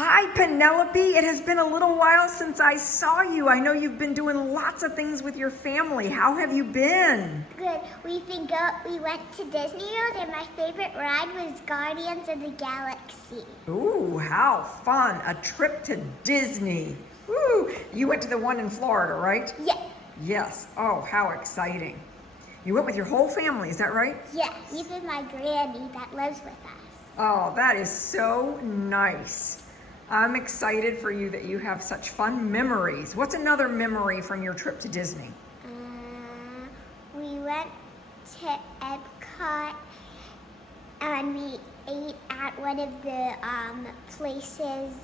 Hi, Penelope. It has been a little while since I saw you. I know you've been doing lots of things with your family. How have you been? Good. We went to Disney World, and my favorite ride was Guardians of the Galaxy. Ooh, how fun. A trip to Disney. Woo. You went to the one in Florida, right? Yeah. Yes. Oh, how exciting. You went with your whole family, is that right? Yeah, even my granny that lives with us. Oh, that is so nice. I'm excited for you that you have such fun memories. What's another memory from your trip to Disney? We went to EMBARK and we ate at one of the places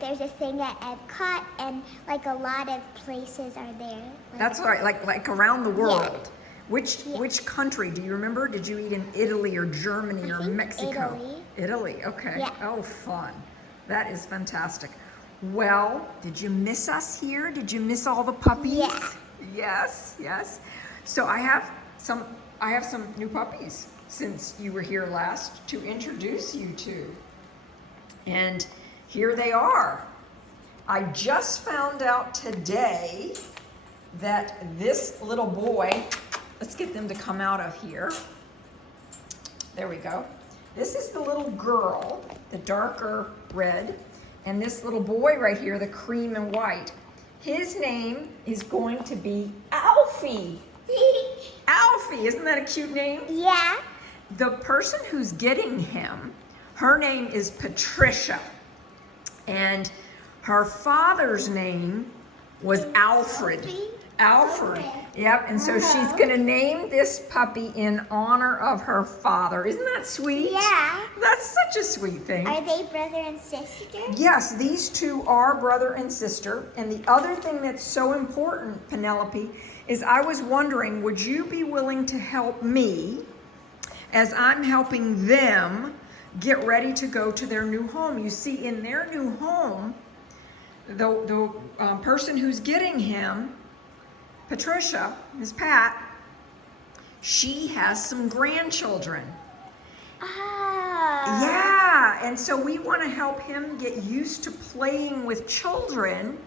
there's a thing at EMBARK, and like a lot of places are there. That's right, like around the world. Yeah. Which country do you remember? Did you eat in Italy or Germany or Mexico? Italy. Italy, okay. Yeah. Oh, fun. That is fantastic. Well, did you miss us here? Did you miss all the puppies? Yeah. Yes. So I have some new puppies since you were here last to introduce you to. And here they are. I just found out today that this little boy, let's get them to come out of here. There we go. This is the little girl, the darker red, and this little boy right here, the cream and white. His name is going to be Alfie. Alfie, isn't that a cute name? Yeah. The person who's getting him, her name is Patricia, and her father's name was Alfred. Alfred. Yep, and so she's going to name this puppy in honor of her father. Isn't that sweet? Yeah. That's such a sweet thing. Are they brother and sister? Yes, these two are brother and sister. And the other thing that's so important, Penelope, is I was wondering, would you be willing to help me as I'm helping them get ready to go to their new home? You see, in their new home, the person who's getting him, Patricia, Miss Pat, she has some grandchildren. Ah. Yeah, and so we want to help him get used to playing with children,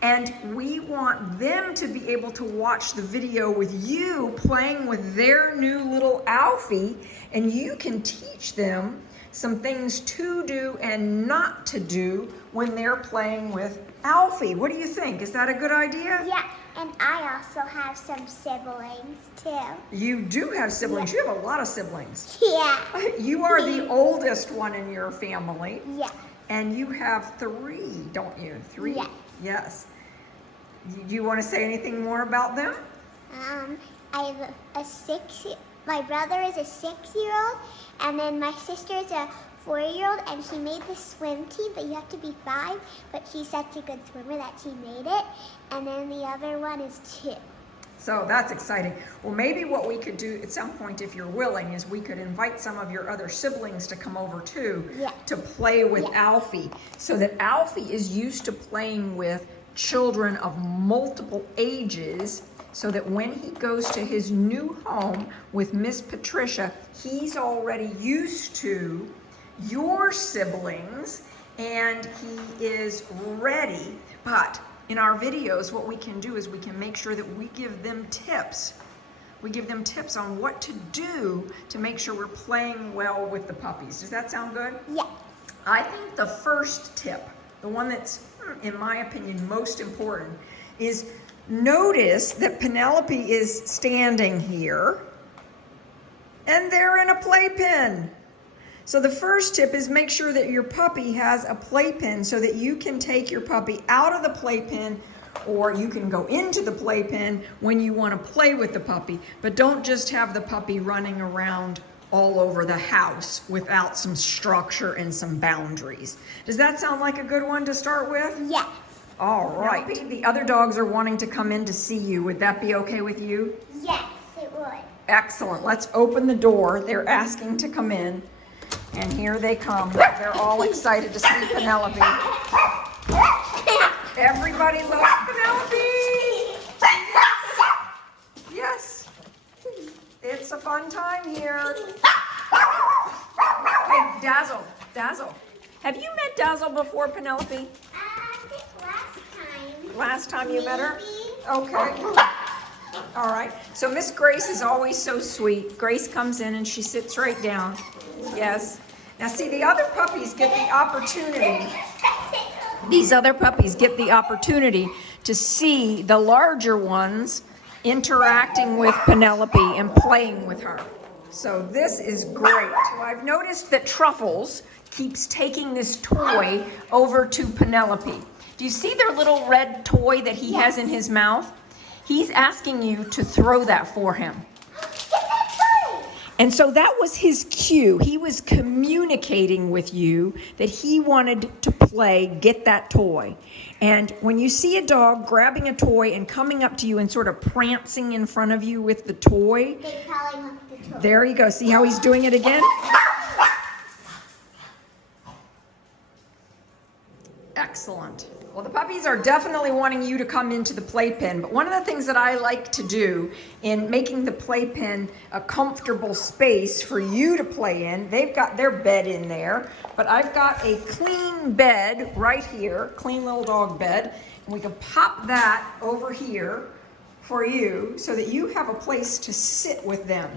and we want them to be able to watch the video with you playing with their new little Alfie, and you can teach them some things to do and not to do when they're playing with Alfie. What do you think? Is that a good idea? Yeah, and I also have some siblings too. You do have siblings. You have a lot of siblings. Yeah. You are the oldest one in your family. Yeah. And you have 3, don't you? 3? Yes. Yes. Do you want to say anything more about them? I have my brother is a 6-year-old, and then my sister is a 4-year-old, and she made the swim team, but you have to be 5, but she's such a good swimmer that she made it, and then the other one is 2. So that's exciting. Well, maybe what we could do at some point, if you're willing, is we could invite some of your other siblings to come over too, to play with Alfie, so that Alfie is used to playing with children of multiple ages, so that when he goes to his new home with Miss Patricia, he's already used to your siblings and he is ready. But in our videos, what we can do is we can make sure that we give them tips. We give them tips on what to do to make sure we're playing well with the puppies. Does that sound good? Yes. I think the first tip, the one that's, in my opinion, most important, is notice that Penelope is standing here and they're in a playpen. So the first tip is make sure that your puppy has a playpen so that you can take your puppy out of the playpen, or you can go into the playpen when you want to play with the puppy. But don't just have the puppy running around all over the house without some structure and some boundaries. Does that sound like a good one to start with? Yes. All right. The other dogs are wanting to come in to see you. Would that be okay with you? Yes, it would. Excellent. Let's open the door. They're asking to come in. And here they come. They're all excited to see Penelope. Everybody loves Penelope. Yes. It's a fun time here. Okay, Dazzle. Dazzle. Have you met Dazzle before, Penelope? I think last time. Last time you met her? Maybe. Okay. All right. So Miss Grace is always so sweet. Grace comes in and she sits right down. Yes. Now see, the other puppies get the opportunity. These other puppies get the opportunity to see the larger ones interacting with Penelope and playing with her. So this is great. Well, I've noticed that Truffles keeps taking this toy over to Penelope. Do you see their little red toy that he has in his mouth? He's asking you to throw that for him. And so that was his cue. He was communicating with you that he wanted to play, get that toy. And when you see a dog grabbing a toy and coming up to you and sort of prancing in front of you with the toy, They call him the toy. there you go. See how he's doing it again? Excellent. Well, the puppies are definitely wanting you to come into the playpen, but one of the things that I like to do in making the playpen a comfortable space for you to play in, they've got their bed in there, but I've got a clean bed right here, clean little dog bed, and we can pop that over here for you so that you have a place to sit with them.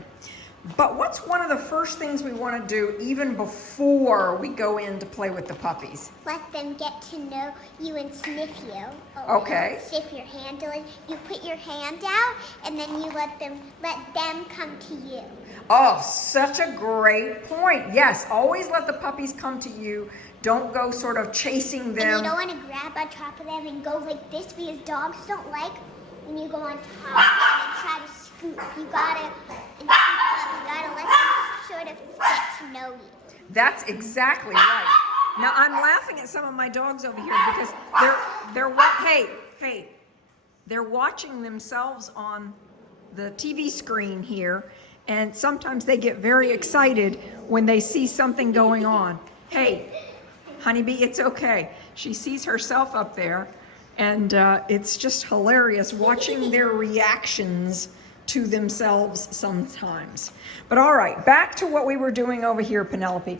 But what's one of the first things we want to do even before we go in to play with the puppies? Let them get to know you and sniff you. Okay. Sniff your hand. You put your hand out, and then you let them come to you. Oh, such a great point. Yes, always let the puppies come to you. Don't go sort of chasing And them. you don't want to grab on top of them and go like this because dogs don't like when you go on top and try to scoop. You gotta let them sort of get to know you. That's exactly right. Now I'm laughing at some of my dogs over here because they're watching themselves on the TV screen here, and sometimes they get very excited when they see something going on. Hey, honeybee, it's okay. She sees herself up there, and it's just hilarious watching their reactions to themselves sometimes. But all right, back to what we were doing over here, Penelope.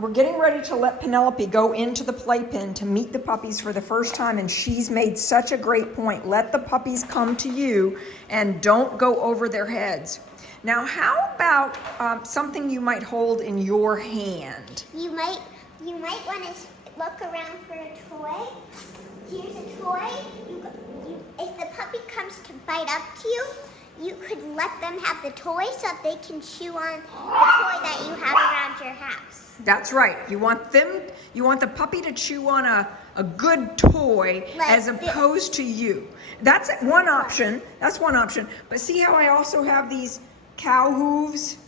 We're getting ready to let Penelope go into the playpen to meet the puppies for the first time, and she's made such a great point. Let the puppies come to you and don't go over their heads. Now, how about something you might hold in your hand? You might want to look around for a toy. Here's a toy. If the puppy comes to bite up to you, you could let them have the toy so that they can chew on the toy that you have around your house. That's right. You want the puppy to chew on a good toy Like as opposed to you. That's one option. That's one option. But see how I also have these cow hooves?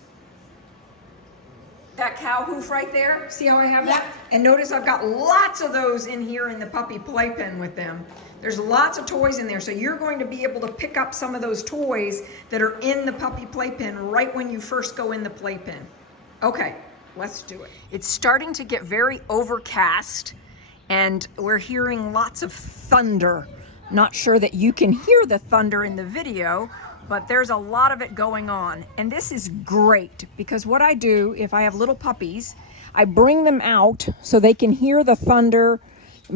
That cow hoof right there? See how I have that? And notice I've got lots of those in here in the puppy playpen with them. There's lots of toys in there, so you're going to be able to pick up some of those toys that are in the puppy playpen right when you first go in the playpen. Okay, let's do it. It's starting to get very overcast, and we're hearing lots of thunder. Not sure that you can hear the thunder in the video, but there's a lot of it going on. And this is great, because what I do, if I have little puppies, I bring them out so they can hear the thunder,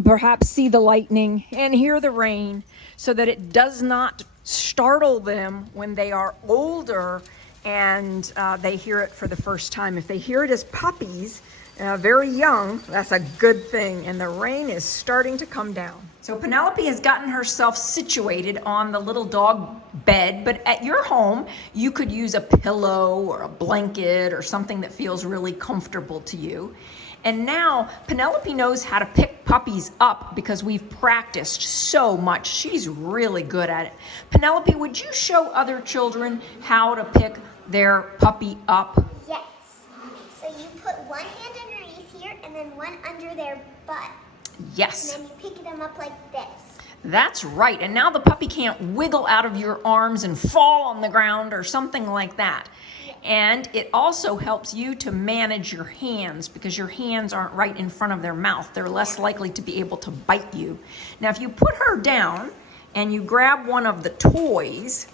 perhaps see the lightning and hear the rain, so that it does not startle them when they are older and they hear it for the first time. If they hear it as puppies, very young, that's a good thing. And the rain is starting to come down. So Penelope has gotten herself situated on the little dog bed, but at your home, you could use a pillow or a blanket or something that feels really comfortable to you. And now Penelope knows how to pick puppies up because we've practiced so much. She's really good at it. Penelope, would you show other children how to pick their puppy up? Yes. So you put one hand underneath here and then one under their butt. Yes. And then you pick them up like this. That's right. And now the puppy can't wiggle out of your arms and fall on the ground or something like that. And it also helps you to manage your hands because your hands aren't right in front of their mouth. They're less likely to be able to bite you. Now, if you put her down and you grab one of the toys,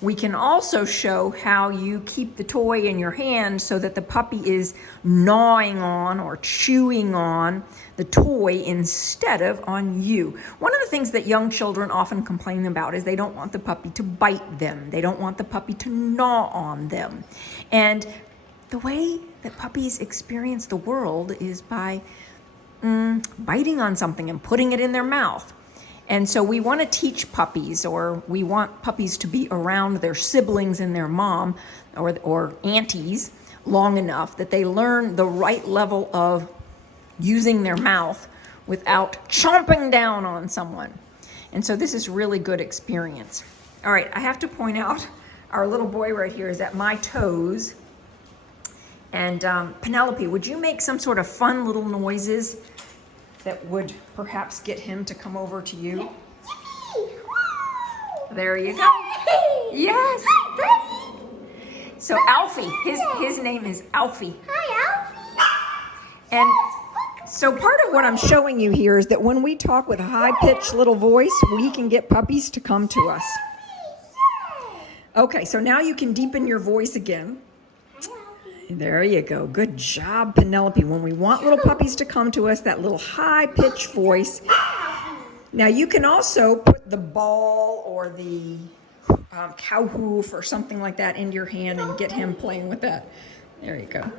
We can also show how you keep the toy in your hand so that the puppy is gnawing on or chewing on the toy instead of on you. One of the things that young children often complain about is they don't want the puppy to bite them. They don't want the puppy to gnaw on them. And the way that puppies experience the world is by biting on something and putting it in their mouth. And so we want to teach puppies, or we want puppies to be around their siblings and their mom or aunties long enough that they learn the right level of using their mouth without chomping down on someone. And so this is really good experience. All right, I have to point out our little boy right here is at my toes. And Penelope, would you make some sort of fun little noises that would perhaps get him to come over to you? There you go. Yes. So Alfie, his name is Alfie. Hi, Alfie. And so part of what I'm showing you here is that when we talk with a high-pitched little voice, we can get puppies to come to us. Okay, so now you can deepen your voice again. There you go. Good job, Penelope. When we want little puppies to come to us, that little high-pitched voice. Now, you can also put the ball or the cow hoof or something like that into your hand and get him playing with that. There you go.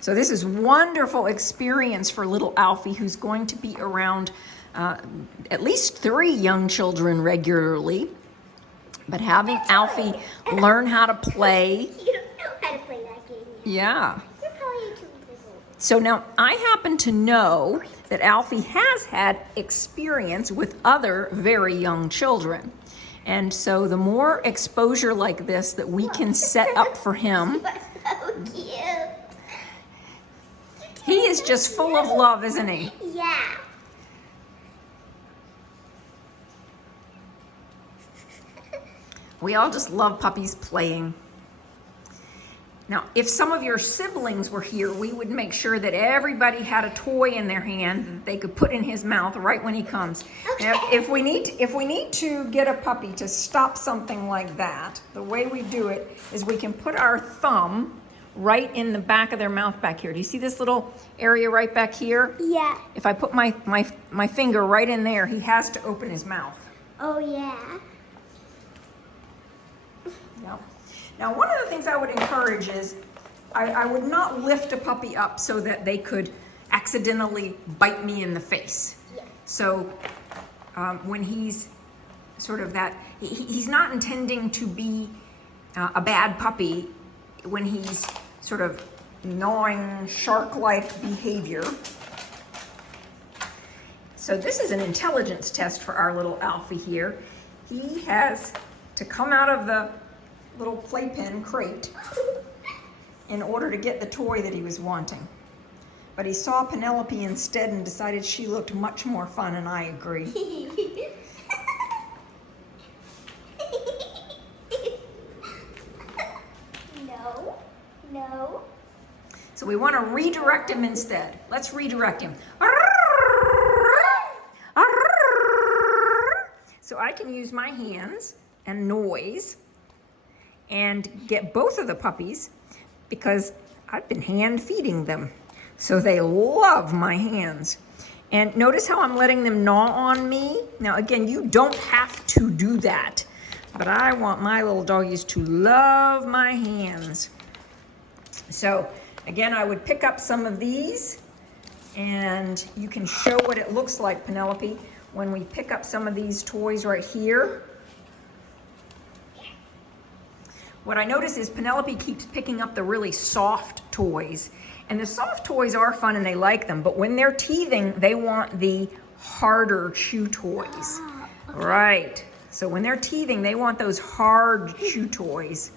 So this is wonderful experience for little Alfie, who's going to be around at least 3 young children regularly. But having Alfie learn how to play. You don't know how to play that game yet. Yeah. You're probably too little. So now I happen to know that Alfie has had experience with other very young children. And so the more exposure like this that we can set up for him. You are so cute. He is just full of love, isn't he? Yeah. We all just love puppies playing. Now, if some of your siblings were here, we would make sure that everybody had a toy in their hand that they could put in his mouth right when he comes. Okay. Now, if we need to get a puppy to stop something like that, the way we do it is we can put our thumb right in the back of their mouth back here. Do you see this little area right back here? Yeah. If I put my finger right in there, he has to open his mouth. Oh, yeah. Now, one of the things I would encourage is I would not lift a puppy up so that they could accidentally bite me in the face. Yeah. So when he's sort of that, he's not intending to be a bad puppy when he's sort of gnawing shark-like behavior. So this is an intelligence test for our little Alfie here. He has to come out of the little playpen crate in order to get the toy that he was wanting. But he saw Penelope instead and decided she looked much more fun, and I agree. No. So we want to redirect him instead. Let's redirect him. So I can use my hands and noise and get both of the puppies because I've been hand feeding them. So they love my hands. And notice how I'm letting them gnaw on me. Now again, you don't have to do that, but I want my little doggies to love my hands. So again, I would pick up some of these and you can show what it looks like, Penelope, when we pick up some of these toys right here. What I notice is Penelope keeps picking up the really soft toys. And the soft toys are fun and they like them, but when they're teething, they want the harder chew toys. Oh, okay. Right. So when they're teething, they want those hard chew toys.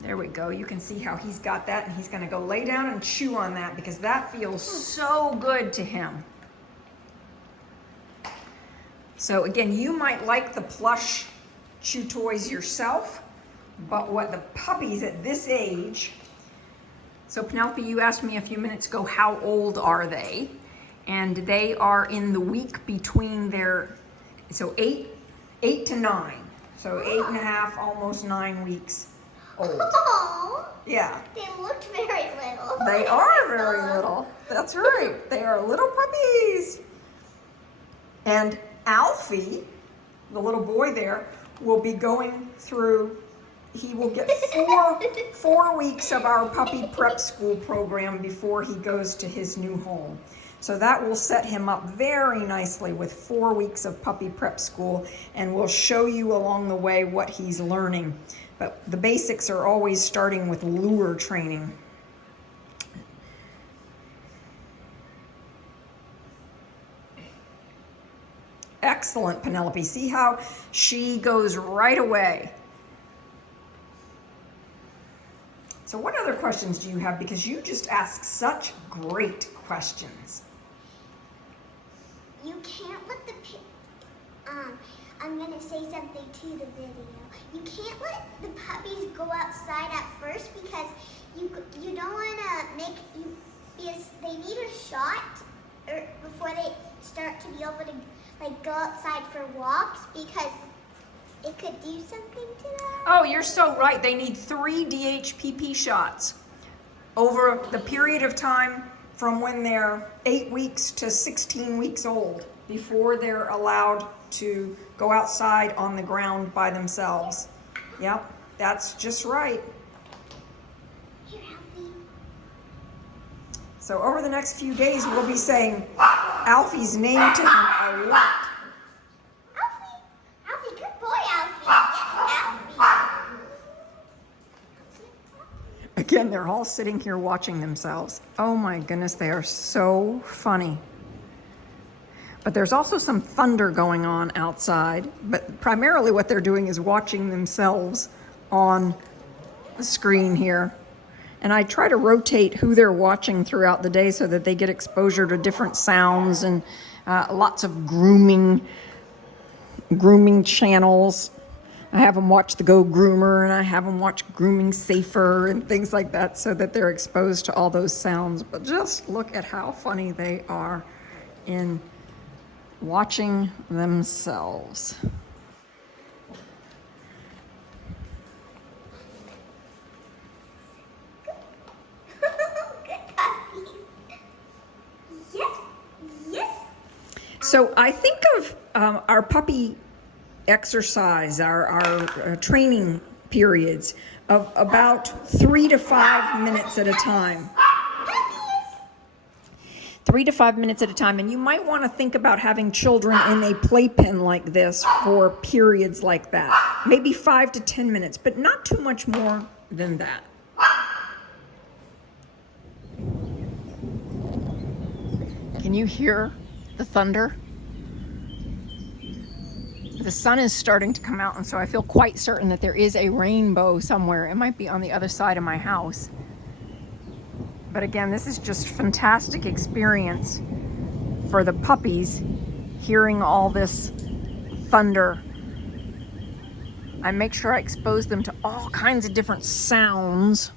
There we go. You can see how he's got that, and he's going to go lay down and chew on that because that feels so good to him. So again, you might like the plush chew toys yourself, but what the puppies at this age, so Penelope, you asked me a few minutes ago, how old are they? And they are in the week between their So 8 to 9. So 8.5, almost 9 weeks old. Oh, Yeah. they looked very little. They are very little. That's right. They are little puppies. And Alfie, the little boy there, will be going through, he will get 4 weeks of our puppy prep school program before he goes to his new home. So that will set him up very nicely with 4 weeks of puppy prep school, and we'll show you along the way what he's learning. But the basics are always starting with lure training. Excellent, Penelope. See how she goes right away. So what other questions do you have? Because you just ask such great questions. You can't let the I'm gonna say something to the video. You can't let the puppies go outside at first because you don't want to make you because they need a shot before they start to be able to like go outside for walks because it could do something to them. Oh, you're so right. They need 3 DHPP shots over the period of time from when they're 8 weeks to 16 weeks old before they're allowed to go outside on the ground by themselves. Yep, that's just right. Here, Alfie. So over the next few days, we'll be saying Alfie's name to him a lot. Alfie, good boy, Alfie. Yes, Alfie. Again, they're all sitting here watching themselves. Oh my goodness, they are so funny. But there's also some thunder going on outside, but primarily what they're doing is watching themselves on the screen here. And I try to rotate who they're watching throughout the day so that they get exposure to different sounds and lots of grooming channels. I have them watch the Go Groomer, and I have them watch Grooming Safer and things like that so that they're exposed to all those sounds. But just look at how funny they are in watching themselves. Yes. So I think of our puppy exercise, our training periods of about 3 to 5 minutes at a time. 3 to 5 minutes at a time. And you might want to think about having children in a playpen like this for periods like that. Maybe 5 to 10 minutes, but not too much more than that. Can you hear the thunder? The sun is starting to come out, and so I feel quite certain that there is a rainbow somewhere. It might be on the other side of my house. But again, this is just fantastic experience for the puppies, hearing all this thunder. I make sure I expose them to all kinds of different sounds.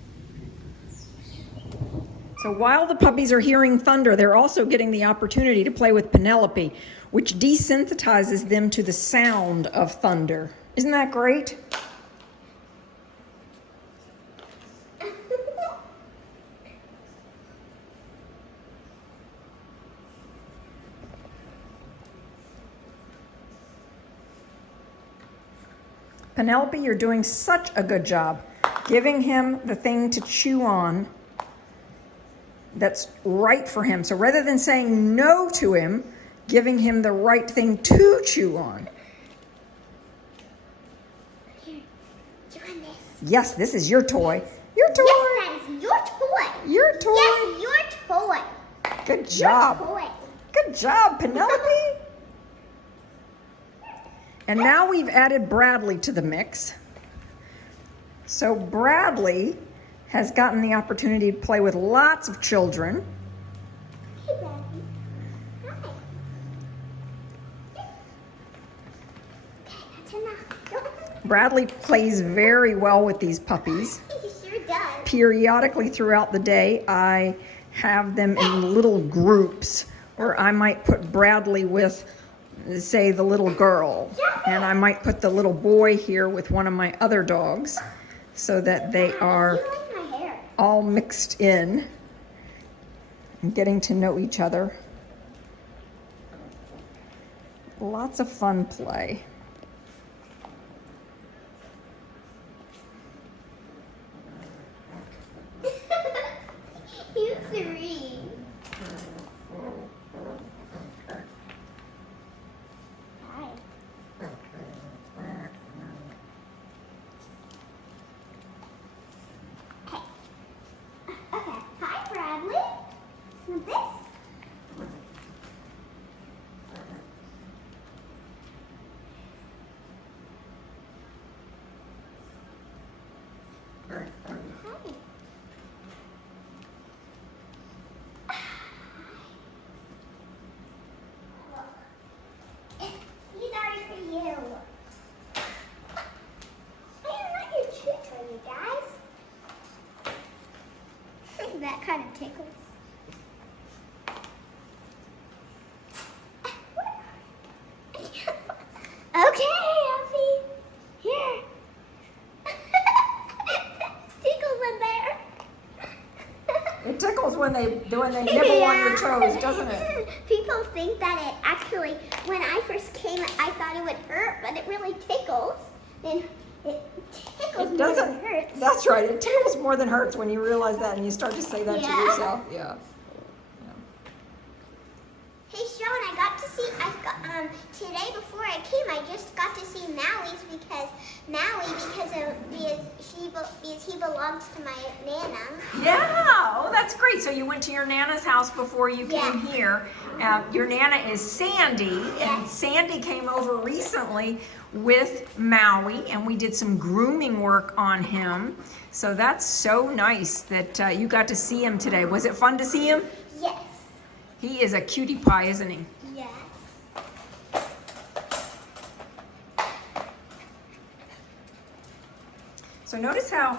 So while the puppies are hearing thunder, they're also getting the opportunity to play with Penelope, which desensitizes them to the sound of thunder. Isn't that great? Penelope, you're doing such a good job giving him the thing to chew on that's right for him. So rather than saying no to him, giving him the right thing to chew on. Here, join this. Yes, this is your toy. Your toy. Yes, that is your toy. Your toy. Yes, your toy. Good job. Your toy. Good job, Penelope. And now we've added Bradley to the mix. So Bradley has gotten the opportunity to play with lots of children. Hey, Bradley. Hi. Okay, that's enough. Bradley plays very well with these puppies. He sure does. Periodically throughout the day, I have them in little groups where I might put Bradley with say the little girl. And I might put the little boy here with one of my other dogs so that they are all mixed in and getting to know each other. Lots of fun play. You 3. Hi. Okay. Hi, Bradley. Want this? These are for you. I want your treat for you guys. That kind of tickles. Okay, Elfie. Here. Tickles in there. It tickles when they nibble on your toes, doesn't it? People think that it actually, when I first came, I thought it would hurt, but it really tickles. And it tickles more than it hurts. That's right. It tickles more than hurts when you realize that and you start to say that to yourself. Yeah. Hey Shawn, I got to see, today before I came, I just got to see Maui's because he belongs to my Nana. Yeah. Oh, that's great. So you went to your Nana's house before you came here. Your Nana is Sandy, and Sandy came over recently with Maui, and we did some grooming work on him. So that's so nice that you got to see him today. Was it fun to see him? Yes. He is a cutie pie, isn't he? Yes. So notice how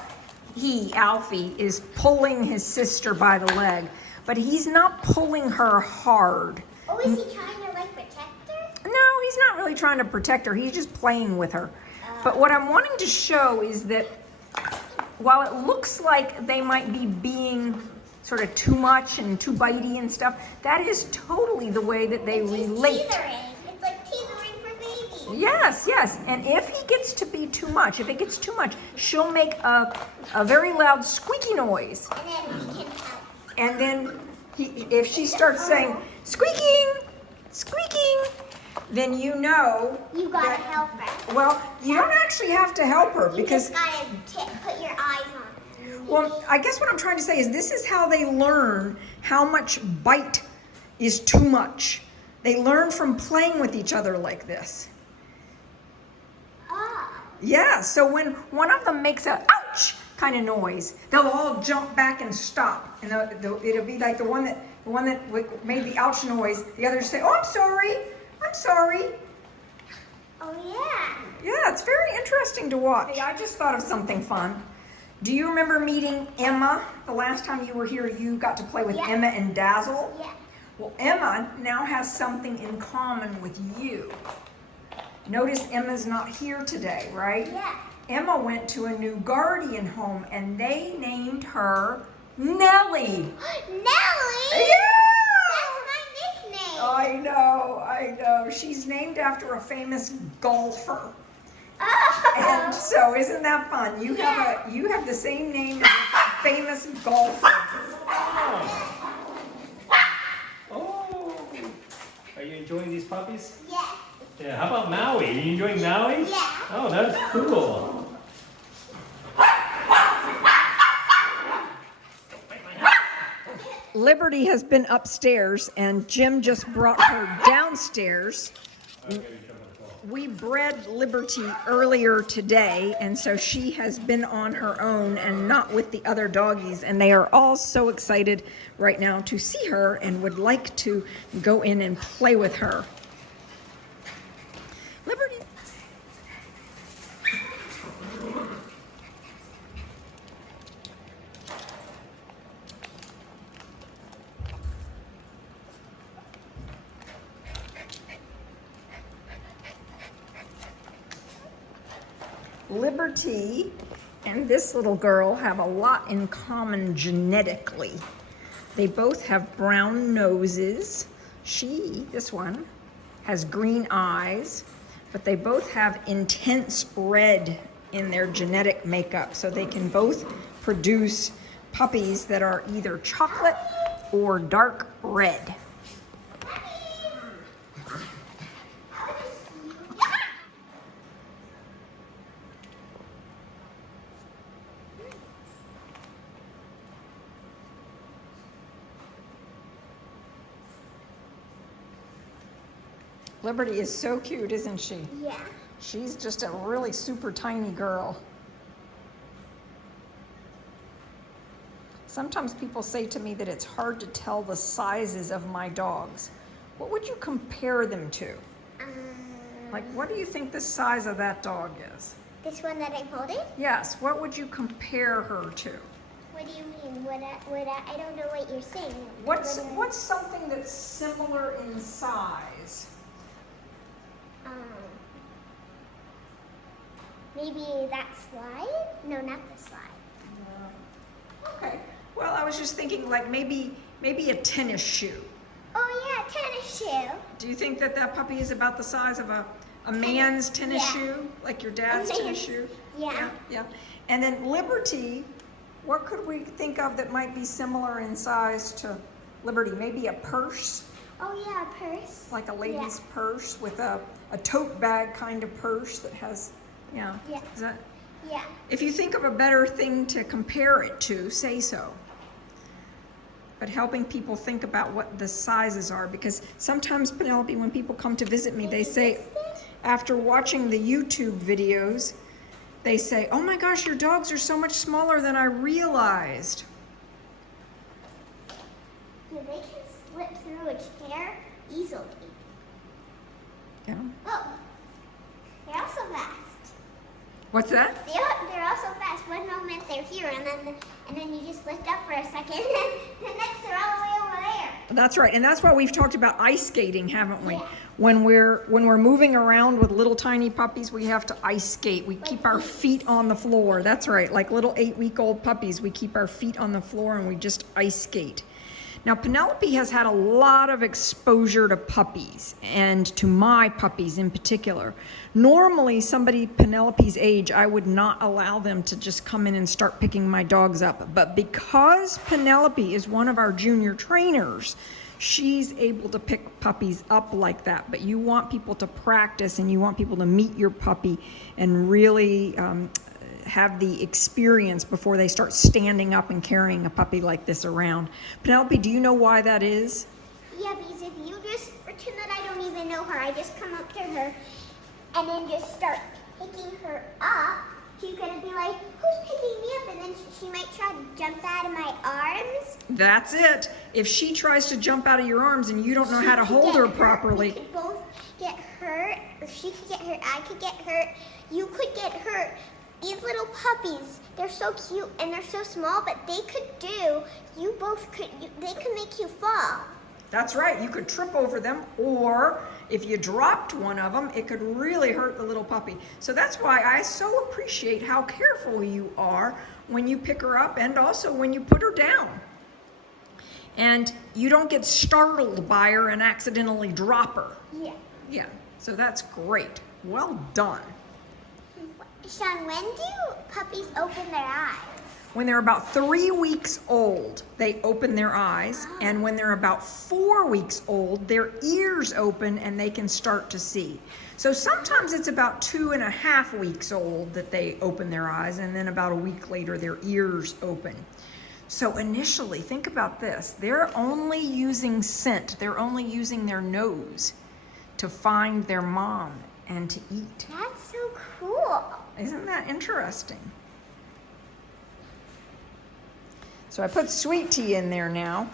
Alfie, is pulling his sister by the leg, but he's not pulling her hard. Oh, is he trying to protect her? No, he's not really trying to protect her. He's just playing with her. But what I'm wanting to show is that while it looks like they might be being sort of too much and too bitey and stuff, that is totally the way that they relate. It's like teethering for babies. Yes, yes. And if he gets to be too much, if it gets too much, she'll make a very loud squeaky noise. And then we can help. And then if she starts saying, squeaking, squeaking, then you know. You gotta help her. Well, you don't actually have to help her because. You just gotta put your eyes on her. Well, I guess what I'm trying to say is this is how they learn how much bite is too much. They learn from playing with each other like this. Oh. Yeah, so when one of them makes a ouch kind of noise, they'll all jump back and stop. And it'll be like the one that made the ouch noise, the others say, oh, I'm sorry, I'm sorry. Oh, yeah. Yeah, it's very interesting to watch. Hey, I just thought of something fun. Do you remember meeting Emma? The last time you were here, you got to play with Emma and Dazzle? Yeah. Well, Emma now has something in common with you. Notice Emma's not here today, right? Yeah. Emma went to a new guardian home and they named her Nellie. Nellie? Yeah! That's my nickname. I know. She's named after a famous golfer. Oh. And so isn't that fun? You have the same name as a famous golfer. Oh, are you enjoying these puppies? Yeah. Yeah, how about Maui? Are you enjoying Maui? Yeah. Oh, that's cool. Liberty has been upstairs and Jim just brought her downstairs. We bred Liberty earlier today, and so she has been on her own and not with the other doggies, and they are all so excited right now to see her and would like to go in and play with her. Liberty. Liberty and this little girl have a lot in common genetically. They both have brown noses. This one, has green eyes, but they both have intense red in their genetic makeup, so they can both produce puppies that are either chocolate or dark red. Liberty is so cute, isn't she? Yeah. She's just a really super tiny girl. Sometimes people say to me that it's hard to tell the sizes of my dogs. What would you compare them to? Like, what do you think the size of that dog is? This one that I'm holding? Yes, what would you compare her to? What do you mean? I don't know what you're saying. What's something that's similar in size? Maybe that slide? No, not the slide. Okay. Well, I was just thinking like maybe a tennis shoe. Oh yeah, tennis shoe. Do you think that puppy is about the size of a man's tennis Yeah. shoe? Like your dad's tennis shoe? Yeah. Yeah. And then Liberty, what could we think of that might be similar in size to Liberty? Maybe a purse? Oh yeah, a purse. Like a lady's purse with a tote bag kind of purse that has, Yeah. Is that? Yeah. If you think of a better thing to compare it to, say so. But helping people think about what the sizes are, because sometimes, Penelope, when people come to visit me, they say, after watching the YouTube videos, they say, oh my gosh, your dogs are so much smaller than I realized. Yeah, they can slip through a chair easily. Yeah. Oh, they're also fast. What's that? They're also fast. One moment they're here, and then you just lift up for a second, and the next they're all the way over there. That's right, and that's why we've talked about ice skating, haven't we? Yeah. When we're moving around with little tiny puppies, we have to ice skate. We keep our feet on the floor. That's right, like little 8-week-old puppies, we keep our feet on the floor and we just ice skate. Now, Penelope has had a lot of exposure to puppies, and to my puppies in particular. Normally, somebody Penelope's age, I would not allow them to just come in and start picking my dogs up. But because Penelope is one of our junior trainers, she's able to pick puppies up like that. But you want people to practice, and you want people to meet your puppy and really have the experience before they start standing up and carrying a puppy like this around. Penelope, do you know why that is? Yeah, because if you just pretend that I don't even know her, I just come up to her and then just start picking her up, she's gonna be like, who's picking me up? And then she might try to jump out of my arms. That's it. If she tries to jump out of your arms and you don't know how to hold her properly. We could both get hurt. If she could get hurt, I could get hurt. You could get hurt. These little puppies, they're so cute and they're so small, but they could make you fall. That's right. You could trip over them, or if you dropped one of them, it could really hurt the little puppy. So that's why I so appreciate how careful you are when you pick her up and also when you put her down. And you don't get startled by her and accidentally drop her. Yeah. Yeah, so that's great. Well done. Shawn, when do puppies open their eyes? When they're about 3 weeks old, they open their eyes. And when they're about 4 weeks old, their ears open and they can start to see. So sometimes it's about 2.5 weeks old that they open their eyes, and then about a week later, their ears open. So initially, think about this. They're only using scent. They're only using their nose to find their mom and to eat. That's so cool. Isn't that interesting? So I put Sweet Tea in there now.